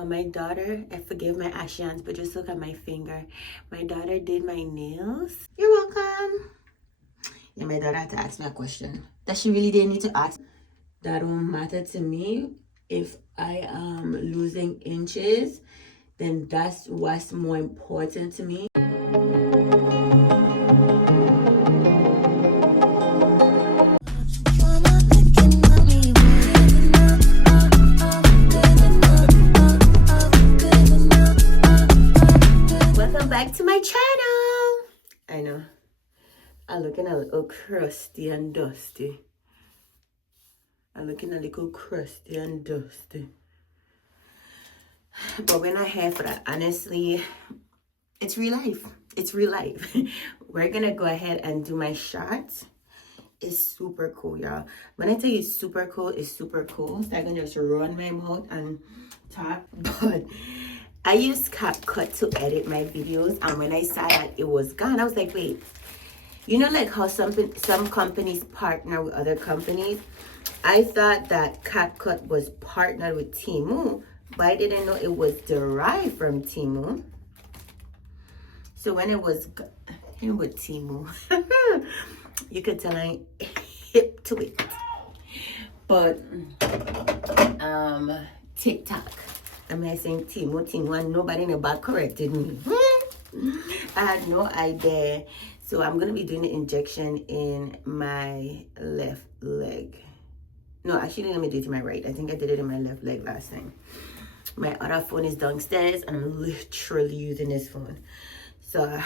My daughter, I forgive my actions, but just look at my finger. My daughter did my nails. You're welcome. Yeah, my daughter had to ask me a question that she really didn't need to ask. That don't matter to me. If I am losing inches, then that's what's more important to me. Welcome back to my channel. I know I'm looking a little crusty and dusty. But we're not here for that. Honestly, it's real life. It's real life. We're gonna go ahead and do my shots. It's super cool, y'all. When I tell you it's super cool, it's super cool. So I can just run my mouth and talk. But I use CapCut to edit my videos, and when I saw that it was gone, I was like, wait. You know, like how some companies partner with other companies? I thought that CapCut was partnered with Temu, but I didn't know it was derived from Temu. So when it was with Temu, you could tell I hip to it. But TikTok, am I saying Temu, and nobody in the back corrected me. I had no idea. So I'm gonna be doing the injection in my left leg. No, actually, let me do it in my right. I think I did it in my left leg last time. My other phone is downstairs, and I'm literally using this phone. So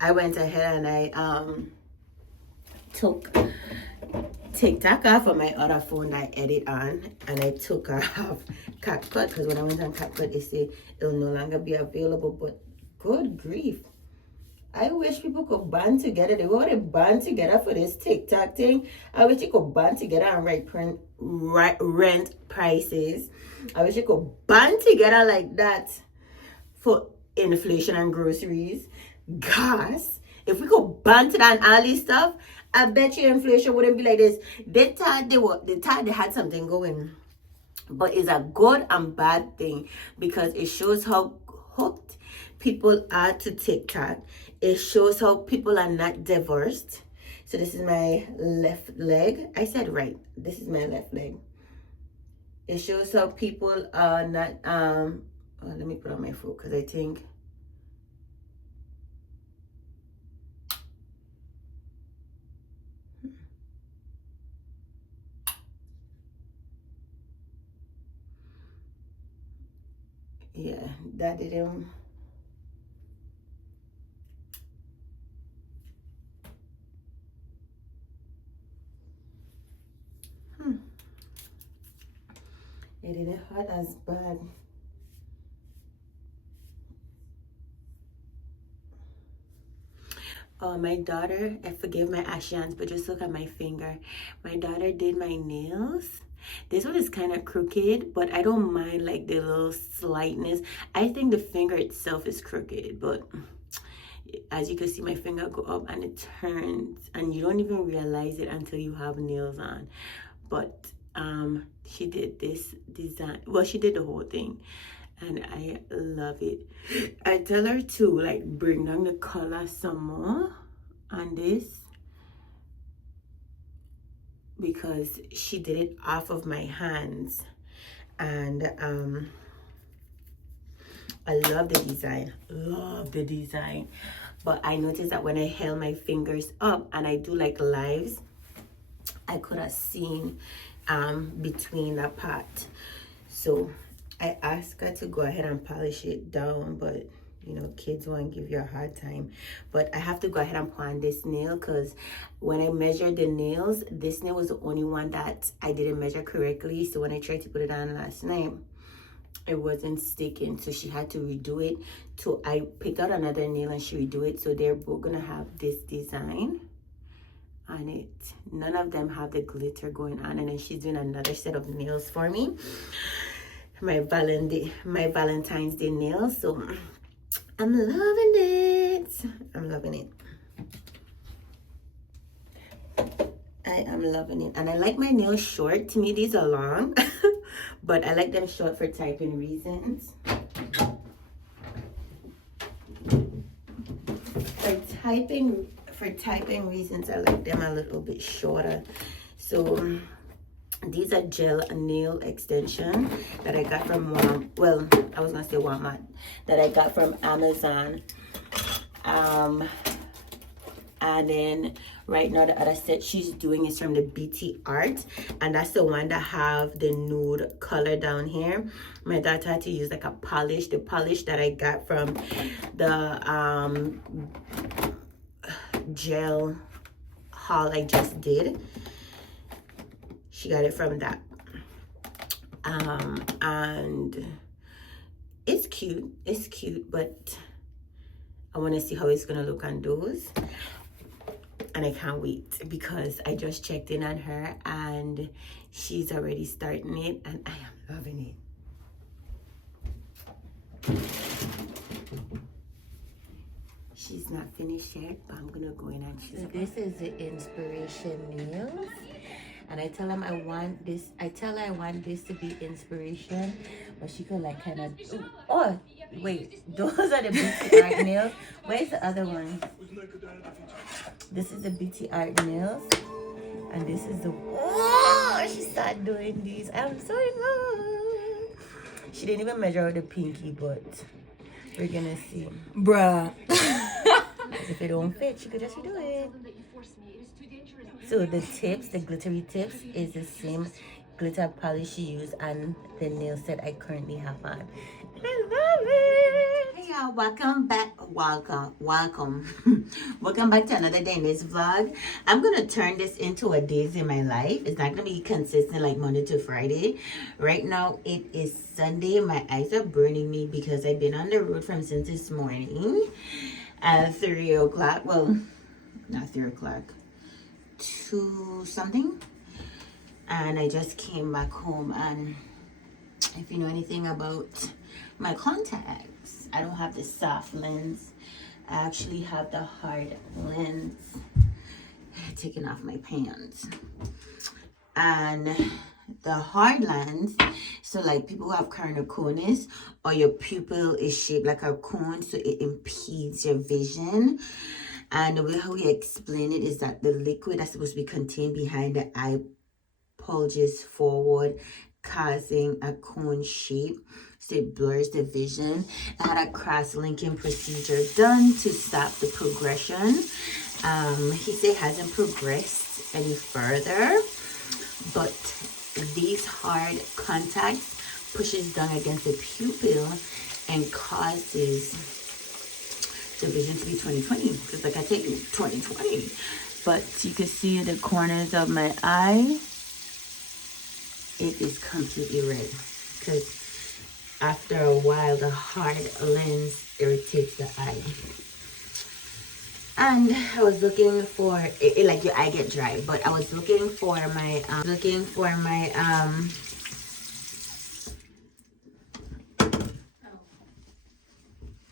I went ahead and I took TikTok off of my other phone that I edit on, and I took off CapCut, because when I went on CapCut, they say it'll no longer be available. But good grief, I wish people could band together. They want to band together for this TikTok thing. I wish you could band together and rent prices. I wish you could band together like that for inflation and groceries, gas. If we could band to that and all this stuff, I bet you inflation wouldn't be like this. They thought they had something going. But it's a good and bad thing, because it shows how hooked people are to TikTok. It shows how people are not divorced. So this is my left leg. I said right. This is my left leg. It shows how people are not let me put on my foot, because I think yeah, that didn't. It didn't hurt as bad. My daughter, I forgive my actions, but just look at my finger. My daughter did my nails. This one is kind of crooked, but I don't mind like the little slightness. I think the finger itself is crooked, but as you can see, my finger go up and it turns, and you don't even realize it until you have nails on. But she did this design. Well, she did the whole thing, and I love it. I tell her to like bring down the color some more on this, because she did it off of my hands, and I love the design. But I noticed that when I held my fingers up and I do like lives, I could have seen between that part. So I asked her to go ahead and polish it down, but you know, kids won't give you a hard time. But I have to go ahead and put on this nail, because when I measured the nails, this nail was the only one that I didn't measure correctly. So when I tried to put it on last night, it wasn't sticking, so she had to redo it. So I picked out another nail and she redo it. So they're both gonna have this design on it. None of them have the glitter going on. And then she's doing another set of nails for me, my Valentine's Day nails. So I'm loving it. I am loving it. And I like my nails short. To me, these are long. but I like them short for typing reasons. For typing reasons, I like them a little bit shorter. So these are gel nail extension that I got from I was gonna say Walmart, that I got from Amazon. And then right now the other set she's doing is from the BT Art, and that's the one that have the nude color down here. My daughter had to use like a polish. The polish that I got from the gel haul I just did, she got it from that. And it's cute, but I want to see how it's gonna look on those. And I can't wait because I just checked in on her and she's already starting it and I am loving it. She's not finished yet, but I'm gonna go in and so this is the inspiration nails, and I tell them I want this. I tell her I want this to be inspiration, but she could like kind of. Oh wait, those are the BT Art nails. Where's the other one? This is the BT Art nails, and this is the. Oh, she started doing these. I'm so in love. She didn't even measure out the pinky, but we're gonna see, bruh. if it don't fit, she could just redo it. So the tips, the glittery tips, is the same glitter polish she used and the nail set I currently have on. I love it. Hey y'all, welcome back. Welcome welcome back to another day in this vlog. I'm gonna turn this into a days in my life. It's not gonna be consistent like Monday to Friday. Right now it is Sunday. My eyes are burning me because I've been on the road from since this morning at 3 o'clock. Well, not 3 o'clock, 2 something, and I just came back home. And if you know anything about my contacts, I don't have the soft lens. I actually have the hard lens. Taking off my pants. And the hard lens, so like people who have keratoconus or your pupil is shaped like a cone, so it impedes your vision. And the way how we explain it is that the liquid that's supposed to be contained behind the eye bulges forward, causing a cone shape, so it blurs the vision. I had a cross-linking procedure done to stop the progression. He said it hasn't progressed any further, but these hard contacts pushes down against the pupil and causes the vision to be 20/20, because like I tell you, 20/20. But you can see the corners of my eye, it is completely red, because after a while the hard lens irritates the eye. And I was looking for it like your eye get dry, but I was looking for my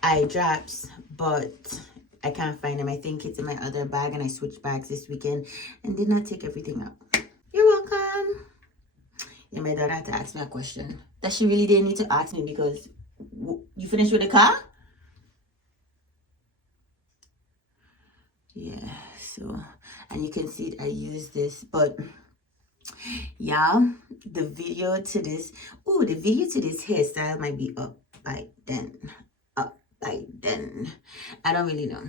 eye drops, but I can't find them. I think it's in my other bag, and I switched bags this weekend and did not take everything out. You're welcome. Yeah, my daughter had to ask me a question that she really didn't need to ask me, because you finished with the car? Yeah, so, and you can see I use this, but yeah, the video to this hairstyle might be up by then. I don't really know.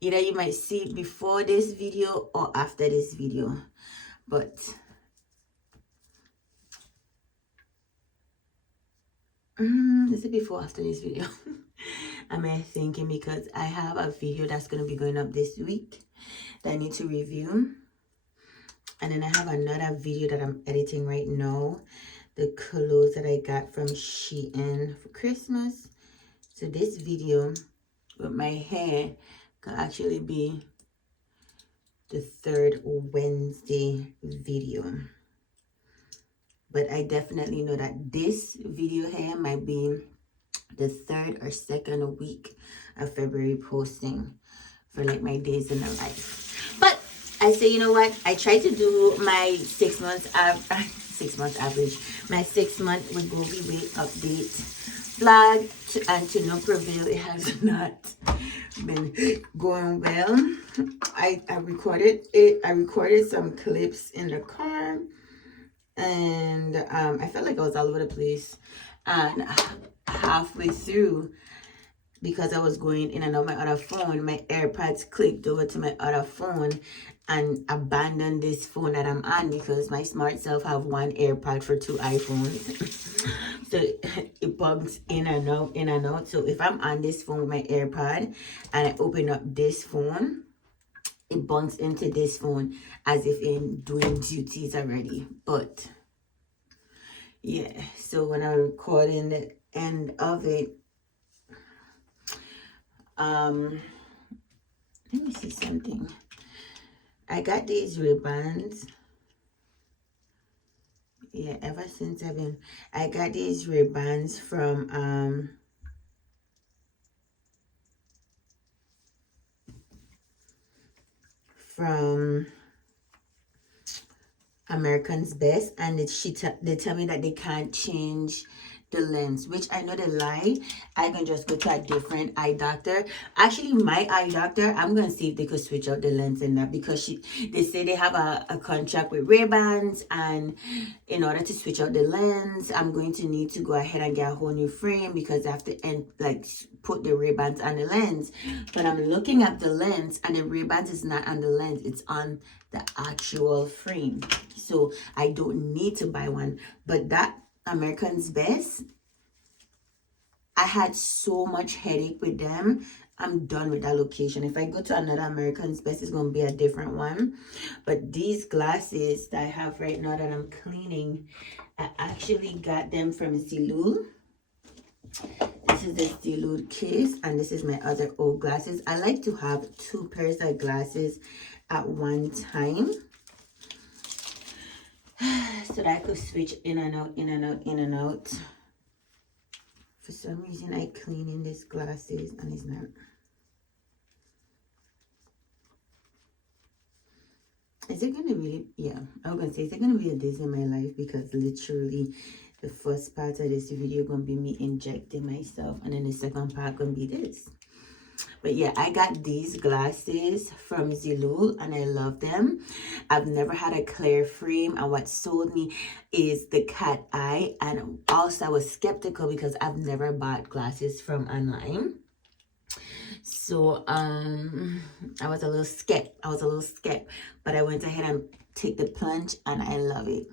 Either you might see it before this video or after this video, but is it before or after this video? Am I thinking, because I have a video that's going to be going up this week that I need to review, and then I have another video that I'm editing right now, the clothes that I got from Shein for Christmas. So this video with my hair could actually be the 3rd Wednesday video. But I definitely know that this video here might be the 3rd or 2nd week of February posting for like my days in the life. But I say, you know what? I try to do my 6 months 6 month average. My 6 month Wegovy weight update vlog and to no prevail, it has not been going well. I recorded it. I recorded some clips in the car, and I felt like I was all over the place. And halfway through, because I was going in and out my other phone, my AirPods clicked over to my other phone and abandoned this phone that I'm on because my smart self have one AirPod for 2 iPhones. So it bugs in and out, in and out. So if I'm on this phone with my AirPod and I open up this phone, it bunks into this phone as if in doing duties already. But yeah, so when I'm recording the end of it, let me see something. I got these ribbons. Yeah, ever since I got these ribbons from American's Best, and they tell me that they can't change the lens, which I know they lie. I can just go to a different eye doctor. Actually, my eye doctor, I'm gonna see if they could switch out the lens in that, because they say they have a contract with Ray-Bans, and in order to switch out the lens, I'm going to need to go ahead and get a whole new frame because I have to put the Ray-Bans on the lens. But I'm looking at the lens, and the Ray-Bans is not on the lens, it's on the actual frame. So I don't need to buy one. But that American's Best, I had so much headache with them. I'm done with that location. If I go to another American's Best, it's going to be a different one. But these glasses that I have right now that I'm cleaning, I actually got them from Zilul. This is the Zilul case, and this is my other old glasses. I like to have 2 pairs of glasses at one time, so that I could switch in and out, in and out, in and out. For some reason, I clean in these glasses and it's not. Is it gonna really? Yeah, I was gonna say, is it gonna be a days in my life? Because literally, the first part of this video gonna be me injecting myself, and then the second part gonna be this. But yeah, I got these glasses from Zilul and I love them. I've never had a clear frame, and what sold me is the cat eye. And also I was skeptical because I've never bought glasses from online. So I was a little scared, but I went ahead and take the plunge, and I love it.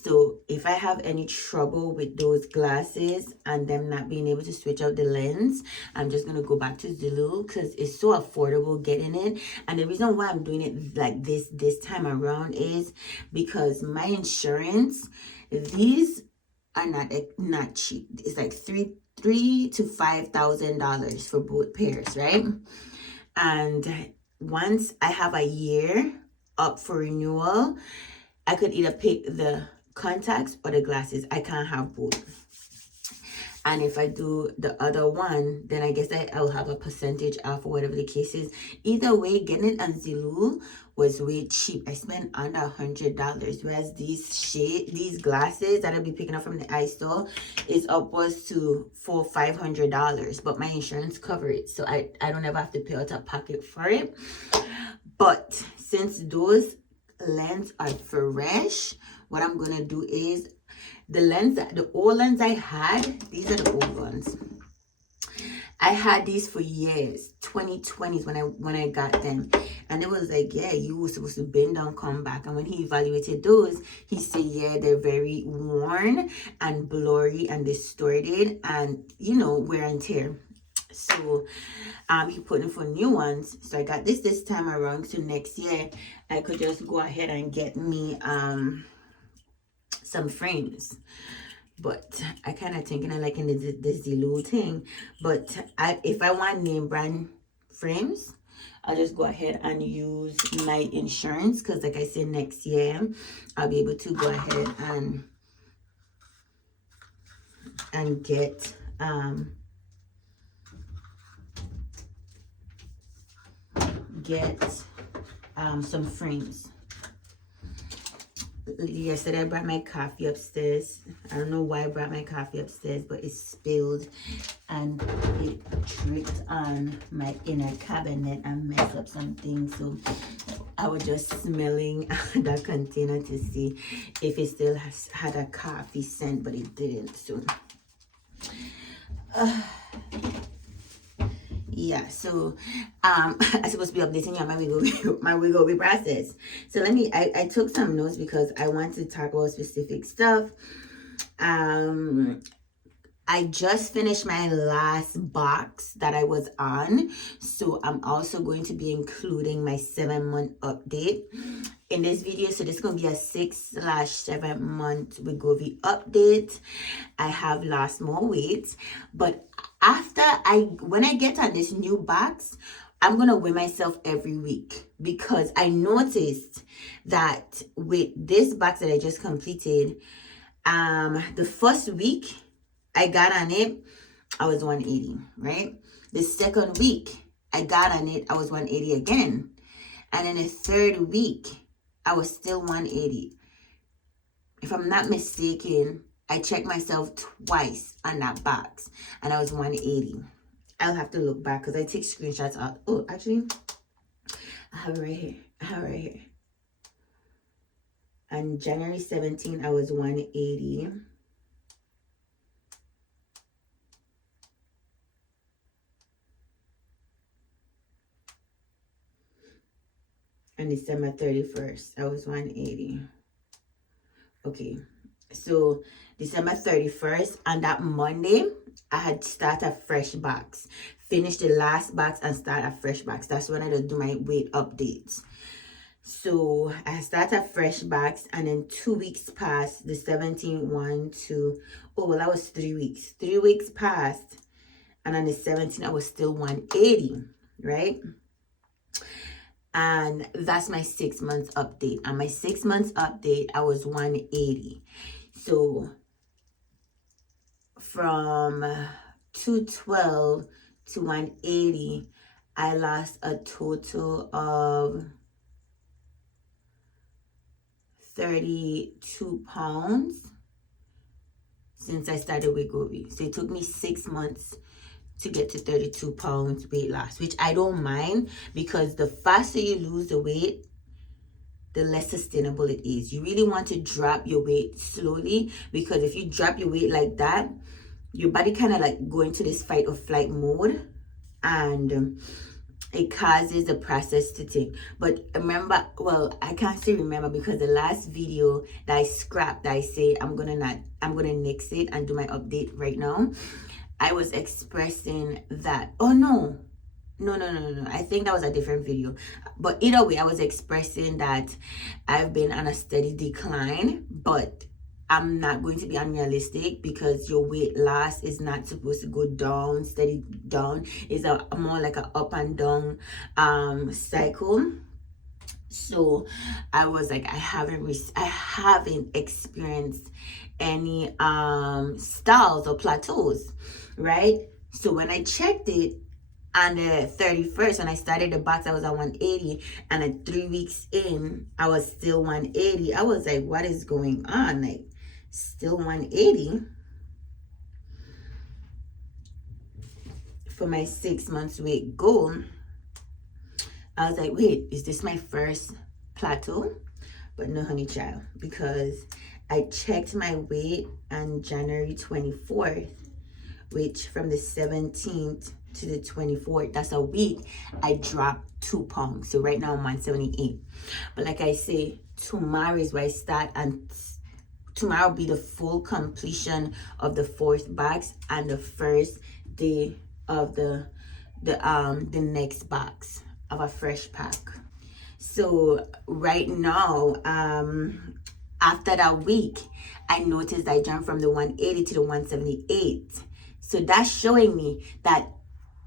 So if I have any trouble with those glasses and them not being able to switch out the lens, I'm just gonna go back to Zilul because it's so affordable getting it. And the reason why I'm doing it like this time around is because my insurance, these are not cheap. It's like $3,000 to $5,000 for both pairs, right? And once I have a year up for renewal, I could either pick the contacts or the glasses. I can't have both. And if I do the other one, then I guess I'll have a percentage off or whatever the case is. Either way, getting it on Zilul was way cheap. I spent under $100, whereas these glasses that I'll be picking up from the eye store is upwards to $400-500. But my insurance cover it, so I don't ever have to pay out of pocket for it. But since those lens are fresh, what I'm gonna do is the old lens I had, these are the old ones. I had these for years, 2020s when I got them, and it was like, yeah, you were supposed to bend down, come back. And when he evaluated those, he said, yeah, they're very worn and blurry and distorted, and wear and tear. So he put in for new ones. So I got this time around. So next year I could just go ahead and get me some frames. But I kind of thinking I liking the Zilul thing. But if I want name brand frames, I'll just go ahead and use my insurance, because like I said, next year I'll be able to go ahead and get some frames. yesterday I brought my coffee upstairs. I don't know why I brought my coffee upstairs, but it spilled and it dripped on my inner cabinet and messed up some things. So I was just smelling that container to see if it still had a coffee scent, but it didn't. So yeah, so I'm supposed to be updating you on my Wegovy process. So I took some notes because I want to talk about specific stuff. I just finished my last box that I was on, so I'm also going to be including my 7-month update in this video. So this is going to be a 6/7 month Wegovy update. I have lost more weight, but when I get on this new box, I'm going to weigh myself every week, because I noticed that with this box that I just completed, the first week I got on it, I was 180, right? The second week I got on it, I was 180 again. And in the third week, I was still 180. If I'm not mistaken, I checked myself twice on that box and I was 180. I'll have to look back because I take screenshots out. Oh, actually, I have it right here. On January 17, I was 180. On December 31st, I was 180. Okay, so December 31st, on that Monday, I had started a fresh box. Finish the last box and start a fresh box. That's when I do my weight updates. So I started a fresh box, and then 2 weeks passed. The 17th, 1, 2, oh, well, that was 3 weeks. 3 weeks passed, and on the 17th, I was still 180, right? And that's my 6 months update. On my 6 months update, I was 180. So from 212 to 180, I lost a total of 32 pounds since I started Wegovy. So it took me 6 months to get to 32 pounds weight loss, which I don't mind, because the faster you lose the weight, the less sustainable it is. You really want to drop your weight slowly, because if you drop your weight like that, your body kind of like go into this fight or flight mode, and it causes the process to take. But remember, well, I can't say remember, because the last video that I scrapped, that I say I'm gonna nix it and do my update right now, I was expressing that, oh no, I think that was a different video. But either way, I was expressing that I've been on a steady decline, but I'm not going to be unrealistic, because your weight loss is not supposed to go down, steady down. It's a more like a up and down cycle. So I was like, I haven't experienced any stalls or plateaus, right? So when I checked it on the 31st, when I started the box, I was at 180, and at 3 weeks in, I was still 180. I was like, what is going on? Like, still 180 for my 6 months weight goal. I was like, wait, is this my first plateau? But no, honey child, because I checked my weight on January 24th, which from the 17th to the 24th, that's a week, I dropped 2 pounds. So right now I'm 178. But like I say, tomorrow is where I start, and tomorrow will be the full completion of the 4th box and the first day of the next box of a fresh pack. So right now, after that week, I noticed I jumped from the 180 to the 178. So that's showing me that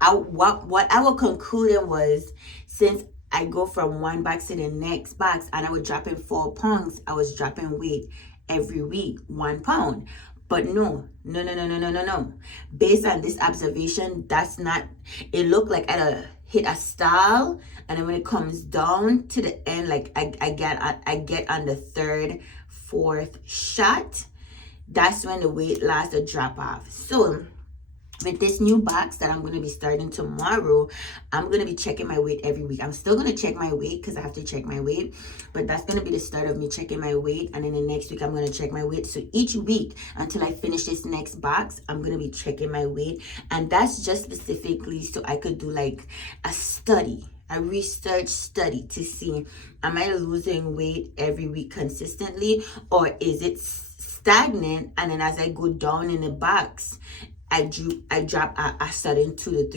what I was concluding was, since I go from one box to the next box and I was dropping 4 pounds, I was dropping weight every week, 1 pound. But no. Based on this observation, that's not, it looked like I hit a stall, and then when it comes down to the end, like I get on the 3rd, 4th shot, that's when the weight loss will drop off. So with this new box that I'm going to be starting tomorrow, I'm going to be checking my weight every week. I'm still going to check my weight because I have to check my weight, but that's going to be the start of me checking my weight. And then the next week I'm going to check my weight. So each week until I finish this next box, I'm going to be checking my weight. And that's just specifically so I could do like a study, a research study to see, am I losing weight every week consistently, or is it stagnant? And then as I go down in the box, I drop a sudden 2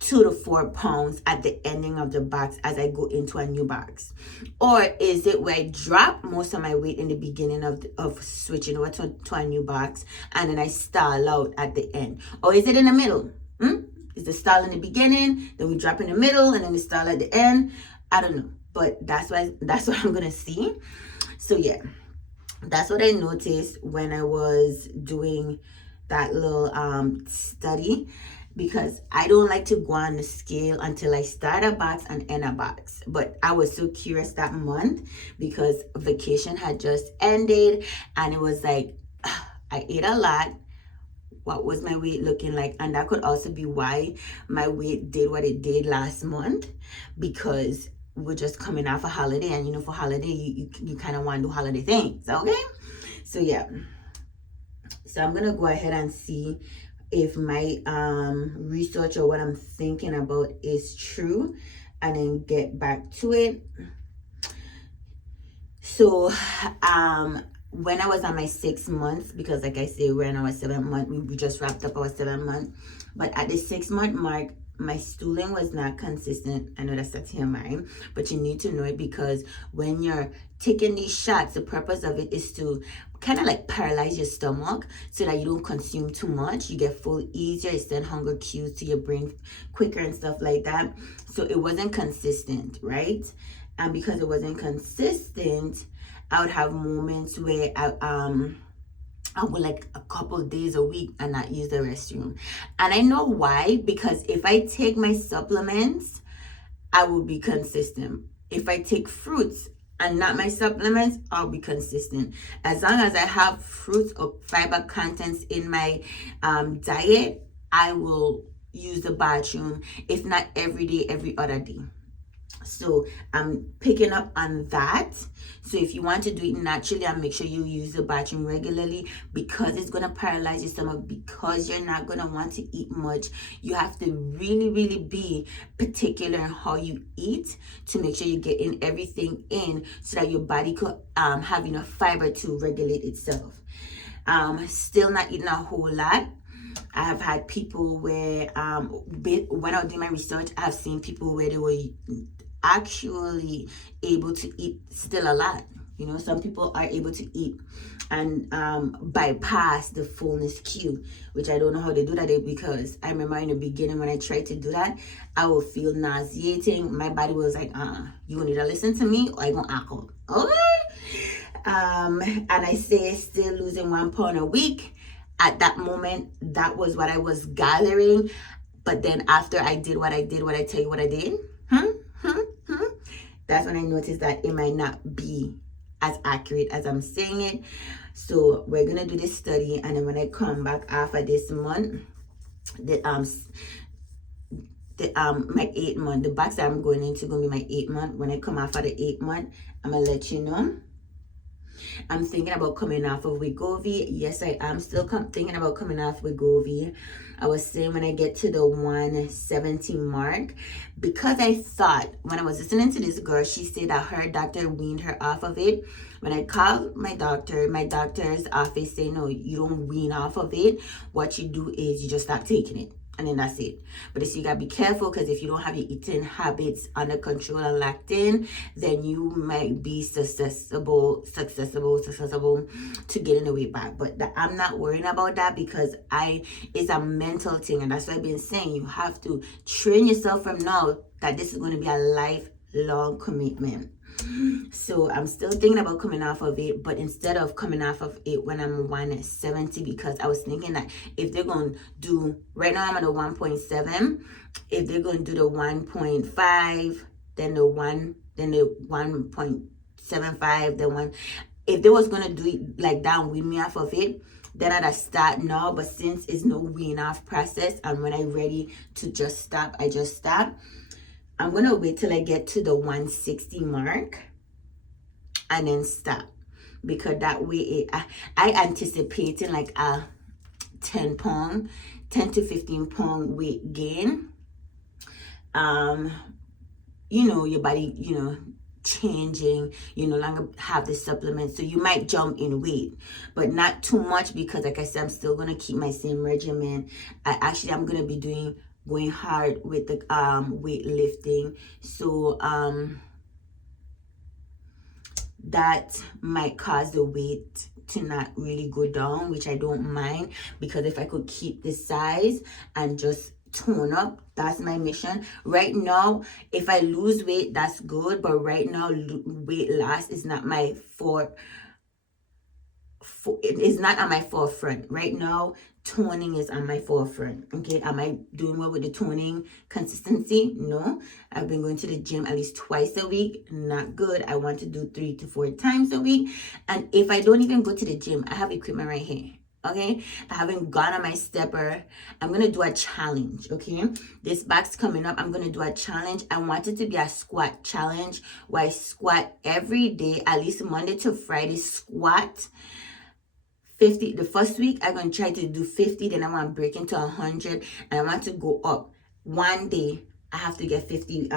to 4 pounds at the ending of the box as I go into a new box. Or is it where I drop most of my weight in the beginning of switching over to a new box, and then I stall out at the end? Or is it in the middle? Is the stall in the beginning, then we drop in the middle, and then we stall at the end? I don't know, but that's what I'm gonna see. So yeah, that's what I noticed when I was doing that little study, because I don't like to go on the scale until I start a box and end a box. But I was so curious that month because vacation had just ended, and it was like I ate a lot. What was my weight looking like? And that could also be why my weight did what it did last month, because we're just coming off a holiday, and you know, for holiday you kind of want to do holiday things. Okay, so yeah, so I'm gonna go ahead and see if my research or what I'm thinking about is true, and then get back to it. So when I was on my 6 months, because like I say, we're in our 7th month, we just wrapped up our 7th month, but at the 6-month mark, my stooling was not consistent. I know that's a TMI, but you need to know it, because when you're taking these shots, the purpose of it is to kind of like paralyze your stomach so that you don't consume too much. You get full easier, it sends hunger cues to your brain quicker and stuff like that. So it wasn't consistent, right? And because it wasn't consistent, I would have moments where I would like a couple days a week and not use the restroom. And I know why, because if I take my supplements, I will be consistent. If I take fruits and not my supplements, I'll be consistent. As long as I have fruits or fiber contents in my diet, I will use the bathroom, if not every day, every other day. So I'm picking up on that. So if you want to do it naturally, and make sure you use the bathroom regularly, because it's going to paralyze your stomach, because you're not going to want to eat much. You have to really, really be particular in how you eat to make sure you get in everything in, so that your body could have enough fiber to regulate itself. Still not eating a whole lot. I have had people where when I was doing my research, I've seen people where they were actually able to eat still a lot. You know, some people are able to eat and bypass the fullness cue, which I don't know how they do that, because I remember in the beginning when I tried to do that, I would feel nauseating. My body was like, you need to listen to me or I gonna act out. Okay. And I say still losing 1 pound a week. At that moment, that was what I was gathering. But then after I did what I tell you what I did, that's when I noticed that it might not be as accurate as I'm saying it. So we're gonna do this study, and then when I come back after this month, my 8th month, the box that I'm going into gonna be my 8th month. When I come after the 8th month, I'm gonna let you know. I'm thinking about coming off of Wegovy. Yes, I am still thinking about coming off Wegovy. I was saying when I get to the 170 mark, because I thought when I was listening to this girl, she said that her doctor weaned her off of it. When I called my doctor's office say, no, you don't wean off of it. What you do is you just stop taking it, and then that's it. But you gotta be careful, because if you don't have your eating habits under control and locked in, then you might be susceptible to getting the weight back. But I'm not worrying about that, because it's a mental thing, and that's what I've been saying. You have to train yourself from now that this is going to be a lifelong commitment. So I'm still thinking about coming off of it, but instead of coming off of it when I'm 170, because I was thinking that if they're going to do, right now I'm at a 1.7, if they're going to do the 1.5, then the 1.75, the one, if they was gonna do it like that and wean me off of it, then I'd start now. But since it's no wean off process, and when I'm ready to just stop, I just stop. I'm gonna wait till I get to the 160 mark and then stop, because that way I anticipating like a 10 to 15 pound weight gain. You know, your body, you know, changing, you no longer have the supplements, so you might jump in weight, but not too much, because like I said, I'm still gonna keep my same regimen. I'm gonna be going hard with the weightlifting, so that might cause the weight to not really go down, which I don't mind, because if I could keep the size and just tone up, that's my mission right now. If I lose weight, that's good, but right now weight loss is not my it is not on my forefront right now. Toning is on my forefront. Okay, am I doing well with the toning consistency? No. I've been going to the gym at least twice a week. Not good. I want to do 3 to 4 times a week. And if I don't even go to the gym, I have equipment right here. Okay, I haven't gone on my stepper. I'm gonna do a challenge. Okay, this box coming up, I'm gonna do a challenge. I want it to be a squat challenge where I squat every day, at least Monday to Friday. Squat 50. The first week I'm gonna try to do 50, then I want to break into 100, and I want to go up. One day I have to get 50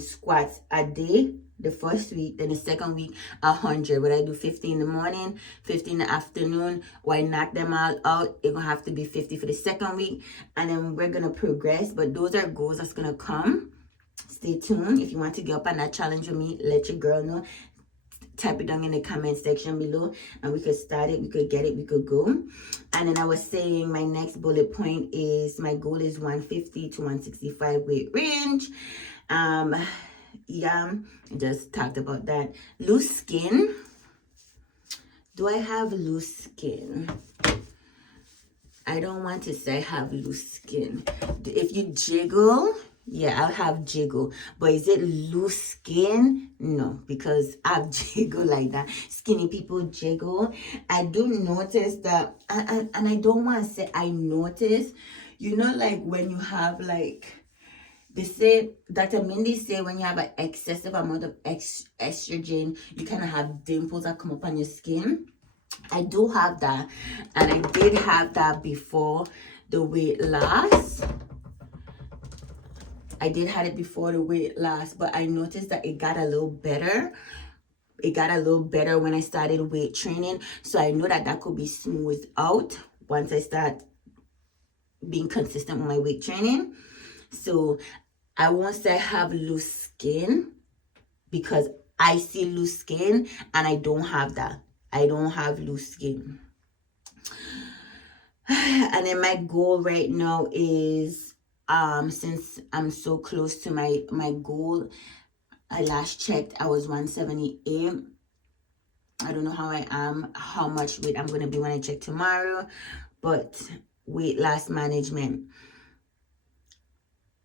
squats a day the first week. Then the second week 100. Whether I do 50 in the morning, 50 in the afternoon, or I knock them all out, it's gonna have to be 50 for the second week, and then we're gonna progress. But those are goals that's gonna come. Stay tuned. If you want to get up on that challenge with me, let your girl know. Type it down in the comment section below, and we could start it, we could get it, we could go. And then I was saying my next bullet point is my goal is 150 to 165 weight range. Yeah, I just talked about that. Loose skin. Do I have loose skin? I don't want to say I have loose skin. If you jiggle, yeah, I'll have jiggle. But is it loose skin? No, because I've jiggle like that. Skinny people jiggle. I do notice that, and I don't want to say I notice, you know, like when you have like, they say, Dr. Mindy say when you have an excessive amount of estrogen, you kind of have dimples that come up on your skin. I do have that, and I did have that before the weight loss. I did have it before the weight loss, but I noticed that it got a little better. It got a little better when I started weight training. So I know that that could be smoothed out once I start being consistent with my weight training. So I won't say I have loose skin, because I see loose skin and I don't have that. I don't have loose skin. And then my goal right now is, since I'm so close to my goal, I last checked, I was 178. I don't know how I am, how much weight I'm going to be when I check tomorrow, but weight loss management,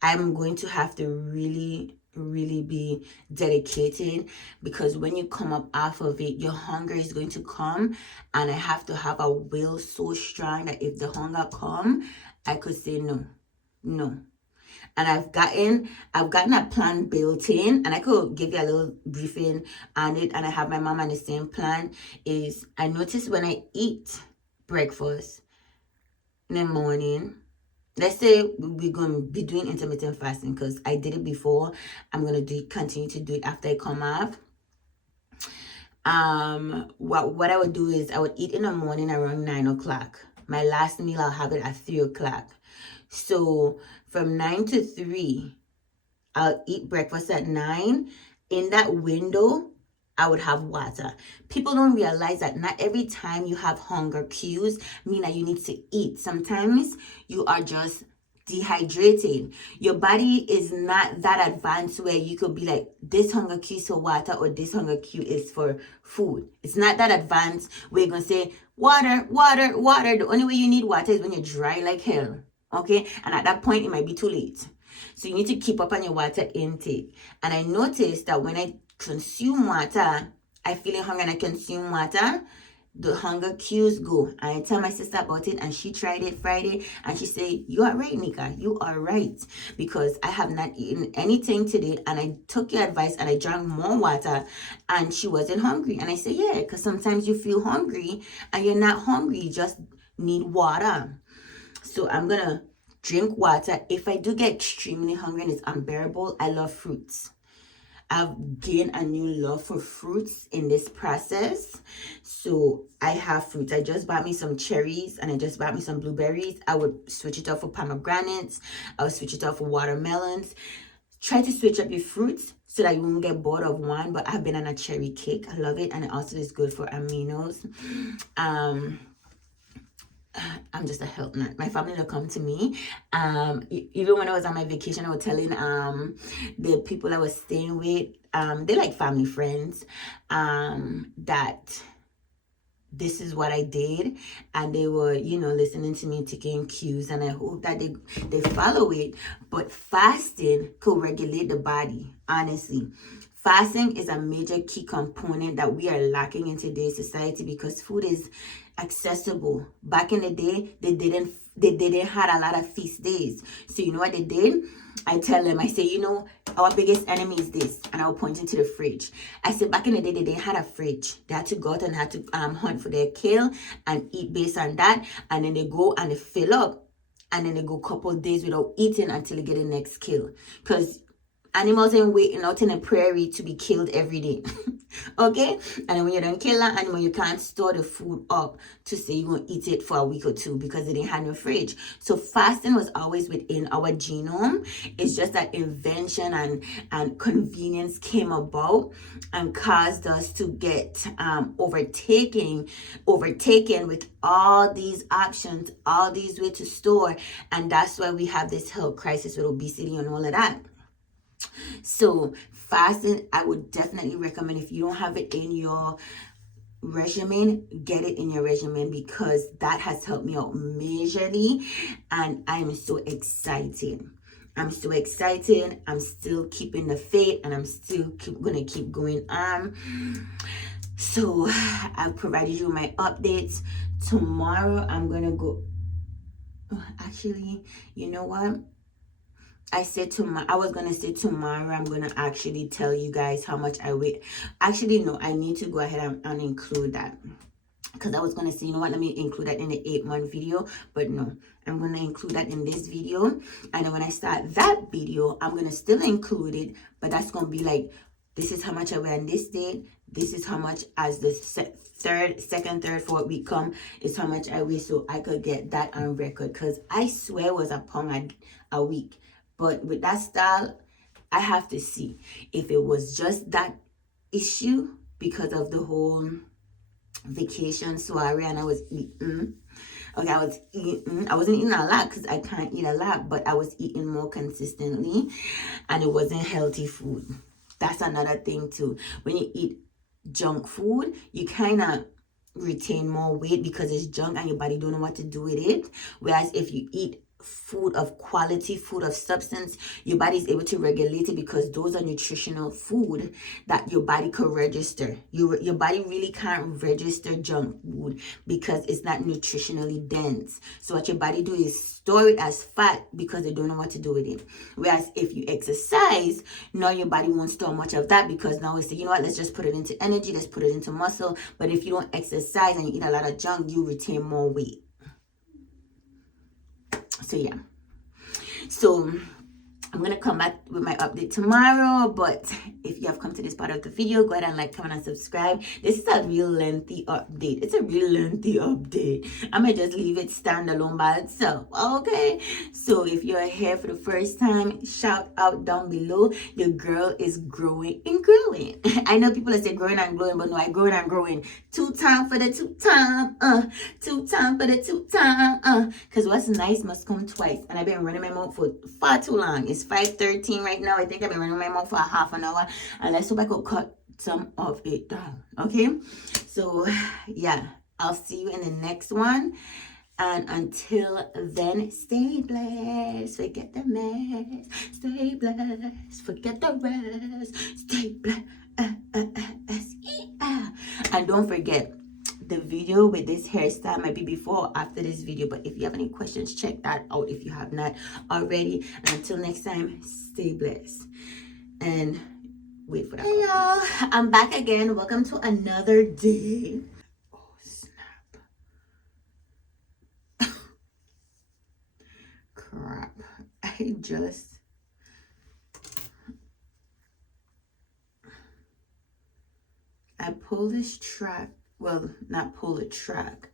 I'm going to have to really be dedicated, because when you come up off of it, your hunger is going to come, and I have to have a will so strong that if the hunger come, I could say no. And I've gotten a plan built in, and I could give you a little briefing on it, and I have my mom on the same plan. Is I notice when I eat breakfast in the morning, let's say we're going to be doing intermittent fasting, because I did it before. I'm going to continue to do it after I come off. What I would do is I would eat in the morning around 9 o'clock. My last meal, I'll have it at 3 o'clock. So from 9 to 3, I'll eat breakfast at 9. In that window, I would have water. People don't realize that not every time you have hunger cues mean that you need to eat. Sometimes you are just dehydrated. Your body is not that advanced where you could be like, this hunger cue is for water, or this hunger cue is for food. It's not that advanced where you're going to say, water. The only way you need water is when you're dry like hell. Okay? And at that point, it might be too late. So you need to keep up on your water intake. And I noticed that when I consume water, I feeling hungry and I consume water, the hunger cues go. I tell my sister about it, and she tried it Friday, and she said, you are right, Nika, you are right, because I have not eaten anything today, and I took your advice and I drank more water, and she wasn't hungry. And I said, yeah, because sometimes you feel hungry and you're not hungry, you just need water. So I'm gonna drink water. If I do get extremely hungry and it's unbearable, I love fruits. I've gained a new love for fruits in this process. So I have fruits. I just bought me some cherries and I just bought me some blueberries. I would switch it up for pomegranates. I would switch it up for watermelons. Try to switch up your fruits so that you won't get bored of one. But I've been on a cherry cake. I love it. And it also is good for aminos. I'm just a health nut. My family will come to me. Even when I was on my vacation, I was telling the people I was staying with, they like family friends, that this is what I did, and they were, listening to me, taking cues, and I hope that they follow it. But fasting could regulate the body, honestly. Fasting is a major key component that we are lacking in today's society because food is accessible. Back in the day, they didn't had a lot of feast days. So you know what they did? I tell them, I say, our biggest enemy is this, and I will point into the fridge. I said, back in the day, they didn't have a fridge. They had to go out and had to hunt for their kale and eat based on that, and then they go and they fill up, and then they go a couple of days without eating until they get the next kill. Because animals ain't waiting out in the prairie to be killed every day. Okay? And then when you don't kill that animal, you can't store the food up to say you're going to eat it for a week or two because they didn't have no fridge. So fasting was always within our genome. It's just that invention and convenience came about and caused us to get overtaken with all these options, all these ways to store. And that's why we have this health crisis with obesity and all of that. So fasting, I would definitely recommend. If you don't have it in your regimen, get it in your regimen, because that has helped me out majorly, and I am so excited. I'm so excited. I'm still keeping the faith, and I'm still gonna keep going on. So I've provided you my updates. Tomorrow I'm gonna go. Actually, you know what? I was gonna say tomorrow I'm gonna actually tell you guys how much I weigh. Actually, no, I need to go ahead and include that, because I was gonna say, you know what, let me include that in the 8-month video, but no, I'm gonna include that in this video. And then when I start that video, I'm gonna still include it, but that's gonna be like, this is how much I weigh on this date. This is how much as the second, third, fourth week come is how much I weigh, so I could get that on record. Because I swear it was a pound a week. But with that style, I have to see if it was just that issue because of the whole vacation soiree and I was eating. Okay, I was eating. I wasn't eating a lot because I can't eat a lot, but I was eating more consistently, and it wasn't healthy food. That's another thing too. When you eat junk food, you kind of retain more weight because it's junk and your body don't know what to do with it. Whereas if you eat food of quality, food of substance, your body is able to regulate it, because those are nutritional food that your body could register. Your body really can't register junk food because it's not nutritionally dense. So what your body do is store it as fat because they don't know what to do with it. Whereas if you exercise, now your body won't store much of that, because now it's, you know what, let's just put it into energy, let's put it into muscle. But if you don't exercise and you eat a lot of junk, you retain more weight. So yeah, so I'm going to come back with my update tomorrow, but if you have come to this part of the video, go ahead and like, comment, and subscribe. This is a real lengthy update. It's a real lengthy update. I might just leave it stand alone by itself, okay? So if you're here for the first time, shout out down below. Your girl is growing and growing. I know people that say growing and growing, but no, I growing and growing. 2 time for the 2 time, 2 time for the 2 time, because what's nice must come twice. And I've been running my mouth for far too long. It's 5:13 right now. I think I've been running my mouth for a half an hour, and let's hope I could cut some of it down. Okay, so yeah, I'll see you in the next one. And until then, stay blessed. Forget the mess. Stay blessed. Forget the rest. Stay blessed. And don't forget, the video with this hairstyle might be before or after this video, but if you have any questions, check that out if you have not already. And until next time, stay blessed and wait for that. Hey y'all, I'm back again. Welcome to another day. Oh snap. Crap. I pull this track, well, not pull the track,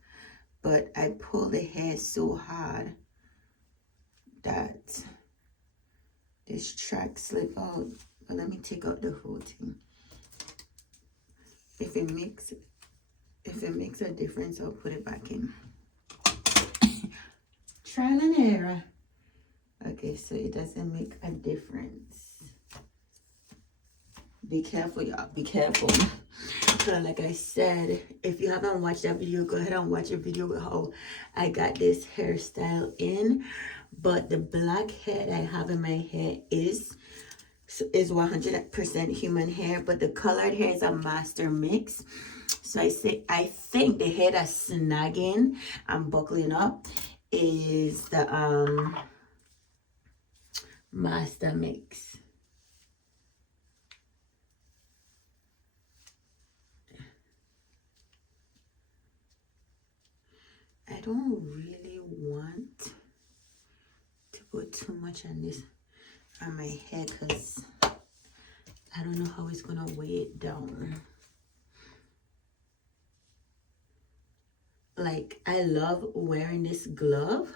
but I pull the hair so hard that this track slip out. But let me take out the whole thing. If it makes a difference, I'll put it back in. Trial and error. Okay, so it doesn't make a difference. Be careful, y'all. Be careful. So like I said, if you haven't watched that video, go ahead and watch a video with how I got this hairstyle in. But the black hair that I have in my hair is 100% human hair, but the colored hair is a master mix. So I think the hair that's snagging and buckling up is the master mix. I don't really want to put too much on my hair because I don't know how it's gonna weigh it down. Like, I love wearing this glove.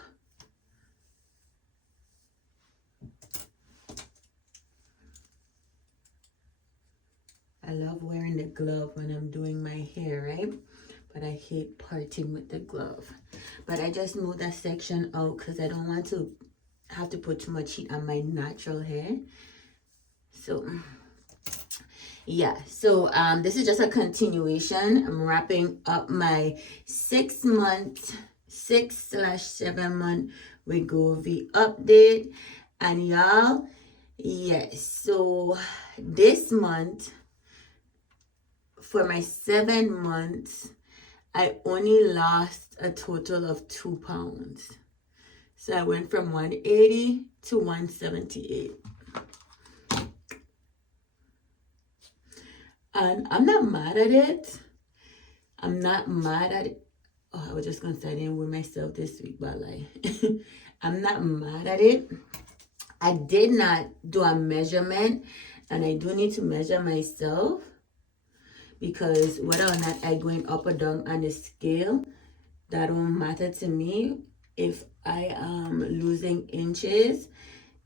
I love wearing the glove when I'm doing my hair, right? But I hate parting with the glove. But I just moved that section out because I don't want to have to put too much heat on my natural hair. So yeah, so this is just a continuation. I'm wrapping up my 6/7 month Wegovy update. And y'all, yes, so this month for my 7 months, I only lost a total of 2 pounds. So I went from 180 to 178. And I'm not mad at it. I'm not mad at it. Oh, I was just going to say I didn't weigh myself this week, but like, I'm not mad at it. I did not do a measurement, and I do need to measure myself because whether or not I'm going up or down on the scale, that don't matter to me. If I am losing inches,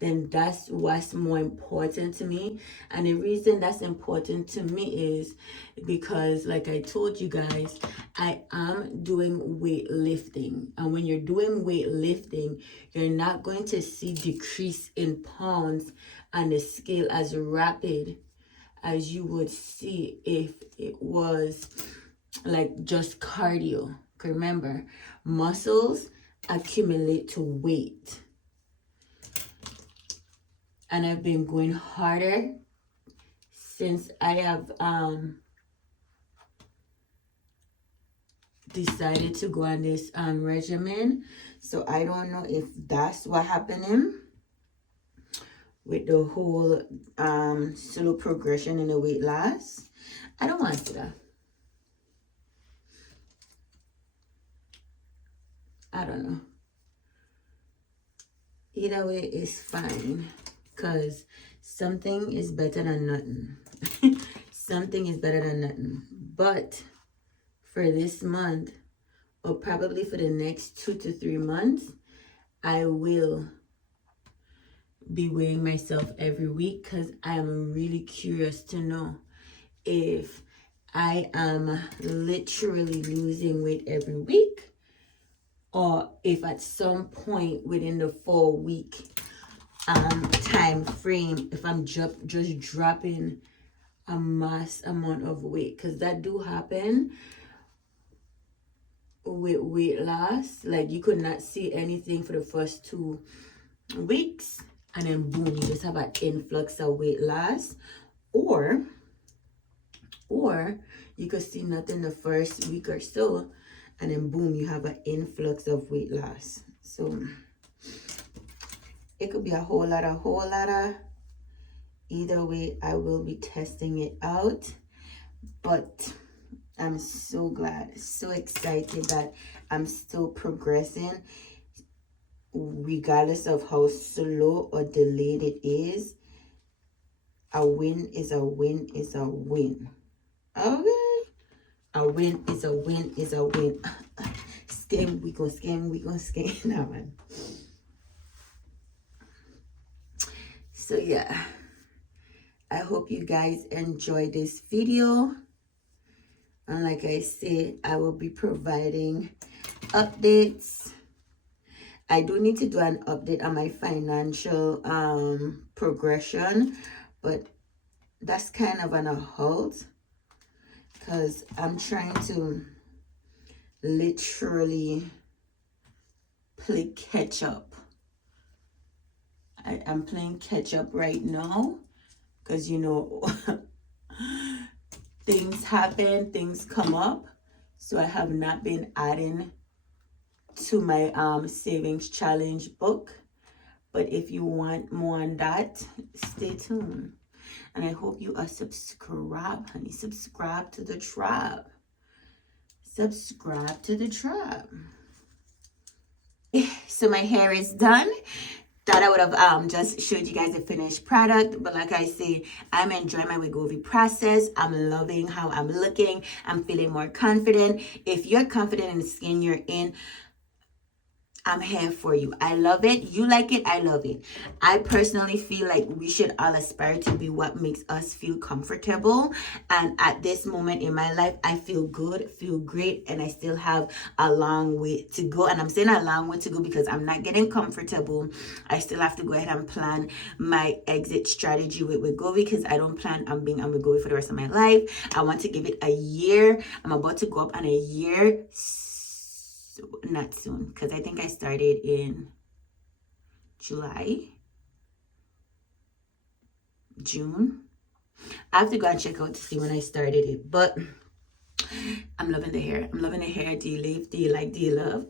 then that's what's more important to me. And the reason that's important to me is because, like I told you guys, I am doing weightlifting. And when you're doing weightlifting, you're not going to see decrease in pounds on the scale as rapid as you would see if it was like just cardio. Remember, muscles accumulate to weight. And I've been going harder since I have decided to go on this regimen. So I don't know if that's what happening with the whole slow progression in the weight loss. I don't want to do that. I don't know. Either way is fine. Because something is better than nothing. Something is better than nothing. But for this month, or probably for the next 2 to 3 months, I will be weighing myself every week because I am really curious to know if I am literally losing weight every week, or if at some point within the 4-week time frame, if I'm just dropping a mass amount of weight, because that do happen with weight loss. Like you could not see anything for the first 2 weeks, and then boom, you just have an influx of weight loss. Or you could see nothing the first week or so, and then boom, you have an influx of weight loss. So it could be a whole lot of. Either way, I will be testing it out. But I'm so glad, so excited that I'm still progressing, regardless of how slow or delayed it is. A win is a win is a win. Okay? A win is a win is a win. Scam, we gonna scam now, man. So yeah, I hope you guys enjoy this video. And like I said, I will be providing updates. I do need to do an update on my financial progression, but that's kind of on a halt because I'm trying to literally play catch up. I'm playing catch up right now because, you know, things happen, things come up. So I have not been adding to my savings challenge book. But if you want more on that, stay tuned. And I hope you are subscribed, honey. Subscribe to the tribe. Subscribe to the tribe. So my hair is done. Thought I would have just showed you guys the finished product, but like I say, I'm enjoying my Wegovy process. I'm loving how I'm looking. I'm feeling more confident. If you're confident in the skin you're in, I'm here for you. I love it. You like it. I love it. I personally feel like we should all aspire to be what makes us feel comfortable. And at this moment in my life, I feel good, feel great, and I still have a long way to go. And I'm saying a long way to go because I'm not getting comfortable. I still have to go ahead and plan my exit strategy with Wegovy because I don't plan on being on Wegovy for the rest of my life. I want to give it a year. I'm about to go up on a year. Not soon, because I think I started in June. I have to go and check out to see when I started it, but I'm loving the hair. I'm loving the hair. Do you live? Do you like? Do you love?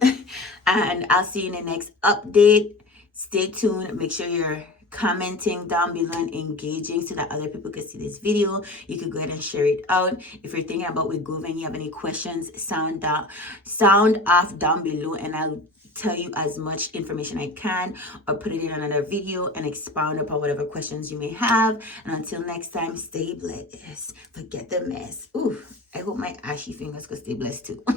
And I'll see you in the next update. Stay tuned. Make sure you're commenting down below and engaging so that other people can see this video. You could go ahead and share it out. If you're thinking about Wegovy and you have any questions, sound off down below and I'll tell you as much information I can or put it in another video and expound upon whatever questions you may have. And until next time, stay blessed. Forget the mess. Ooh, I hope my ashy fingers could stay blessed too.